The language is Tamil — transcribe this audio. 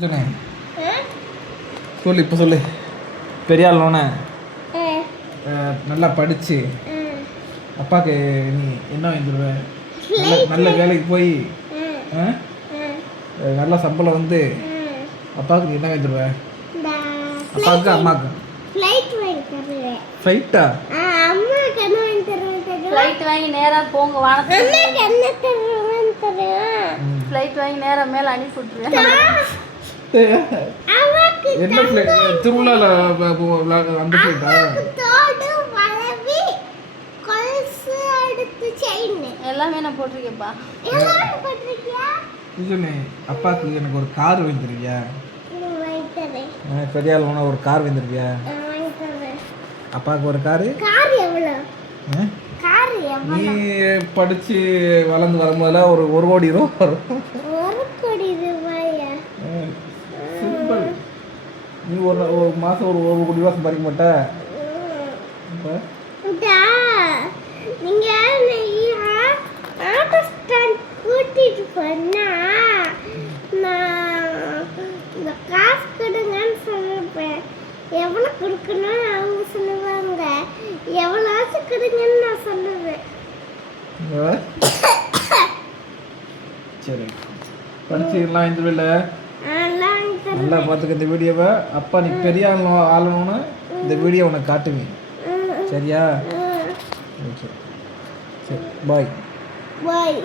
சொன்னே சொல்லு இப்போ சொல்லு. பெரிய ஆளோன்னே நல்லா படித்து அப்பாவுக்கு நீ என்ன வாங்கிடுவ? நல்ல வேலைக்கு போய் நல்ல சம்பளம் வந்து அப்பாவுக்கு நீ என்ன வாங்கிடுவ? அப்பாவுக்கு அம்மாவுக்கு ஃப்ளைட்டா? அம்மாக்கு என்ன வாங்கி தருவேன்? ஃப்ளைட் வாங்கி நேரா போங்க வானத்துல. அம்மாக்கு என்ன தருவேன் தெரியும்? ஃப்ளைட் வாங்கி நேரா மேல அனுப்பி விட்டுருவேன். என்ன ஃப்ளைட்? திருவிழாவில் அந்த ஃப்ளைட்டா? தோடு வளவி கொலுசு அடுத்து செயின் எல்லாமே நான் போட்டிருக்கேன்ப்பா. எல்லாம் போட்டிருக்கியா? இதுன்னு அப்பாவுக்கு எனக்கு ஒரு கார் வாங்கி தருவியா? வாங்கி தரேன். பெரிய ஆளோன்னா ஒரு கார் வாங்கி தருவியா? வாங்கி தரேன். அப்பாவுக்கு ஒரு காரு. கார் எவ்வளோ? கார் நீ எவ்வளோ? படித்து வளர்ந்து வரும்போதெல்லாம் ஒரு 1 கோடி ரூபா வரும். 1 கோடி ரூபாயா? சிம்பிள். நீ ஒரு மாதம் ஒரு 1 கோடி ரூபா சம்பாதிக்க மாட்டே. நீங்க ஆட்டோ ஸ்டாண்ட் கூட்டிட்டு போனா நான் இந்த காசு கொடுங்கன்னு சொல்லுவேன். எவ்வளோ கொடுக்கணும் அவங்க சொல்லுவாங்க. எவ்வளோச்சும் கொடுங்கன்னு நான் சொல்லுவேன். சரி, படிச்சுக்கலாம் இந்த வேலை நல்லா பார்த்துக்க. இந்த வீடியோவை அப்பா நீ பெரிய ஆளணும்னு இந்த வீடியோ உனக்கு காட்டுவேன். சரியா? சரி, பாய். பாய்.